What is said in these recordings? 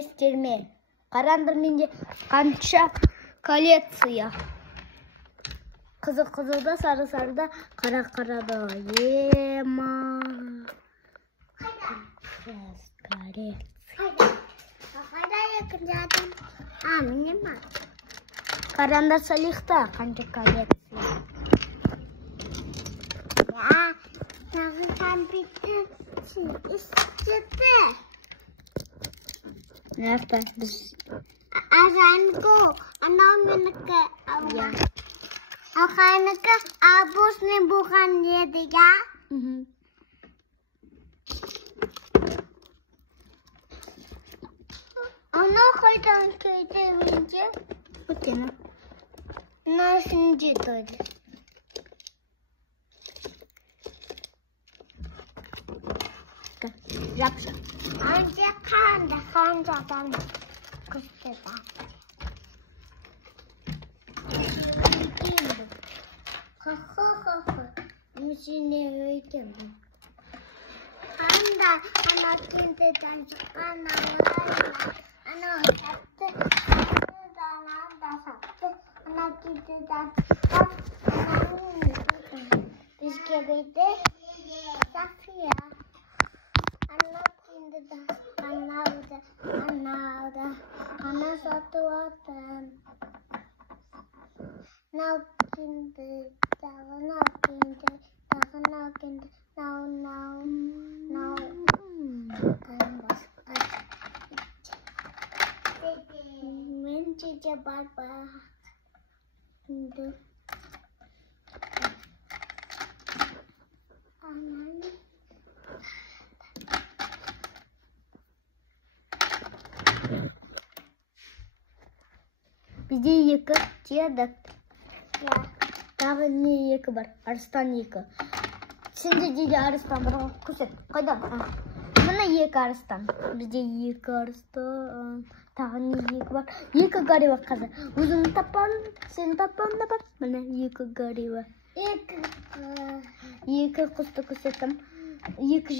Estirme. Қараңдар менде қанша коллекция. Қызы-қызыда, сары-сарыда, қара-қарада. Ема. Коллекция. Қайда екінші адам? Міне ма? Қараңдар Салихта қанша коллекция. Тағы компьютер істеді. Нәфта біз Азанку, анау менікі ауа. Ақайныкі абусны бұған еді, я? Анау қайдан кейді менде? өтені. Насынды дойды. Жапшы. Анде қанжадан күшті да. Қы-қы-қы-қы. Мүсіне өйтемін. Анда, ана кендеден шыққан алайла. Ана сатты, ана сатты. Ана кендеден шыққан алайла. Бізге бейді Сафия. Ана кендеден шыққан алды. Ана сатты отын. Now kinde, now kinde. Мен чече барба. Бізде екі тиядық. Тағы не екі бар? Арыстан екі. Сенде дейді арыстан бар. Көсет. Қайда? Мына екі арыстан. Бізде екі арыстан. Тағы не екі бар? Екі гари бар қазір. Өзің таппан, сен таппан да бар. Мына екі гари бар. Екі құсты көсеттім. Екі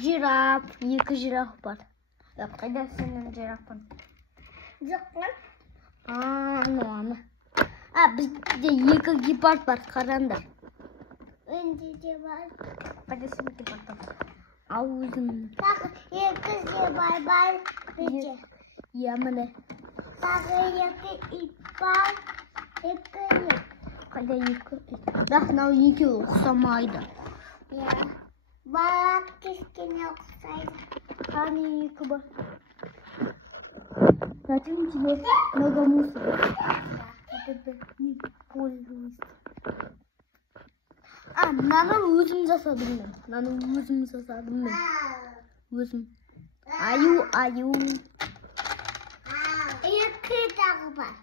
жираф бар. Қайда сенің жирафын? Жоқ па? Аны. Бізде екі гепард бар, қараңдар. Менде де бар. Қайда сен гепард бар? Өзім. Тағы екі жебай бар. Бізде. Міне. Тағы екі ит бар. Екі ит. Қайда екі ит? Бірақ мынау екеуі ұқсамайды. Барақ кескене ұқсайды. Тағы екі бар. Зачем тебе много мусора? Это не пользуюсь. Мынаны өзім жасадым мен. Өзім. Аю. Екі тағы бар.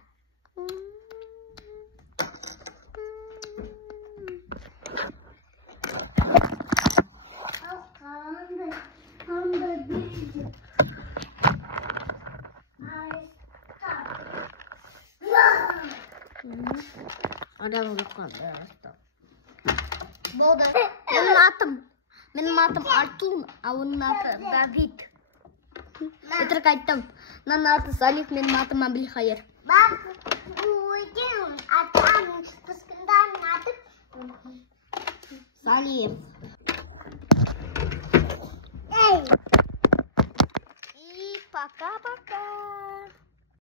Қандай бейді. Адам ұлыққанда арыстан. Болды. Менің атым Артур, оның аты Давид. Өтірік айттым. Мынаның аты Салих, менің атым Әбілхайыр. Бақ, өзің атам, тұскындан атып. Салих. И пока-пока.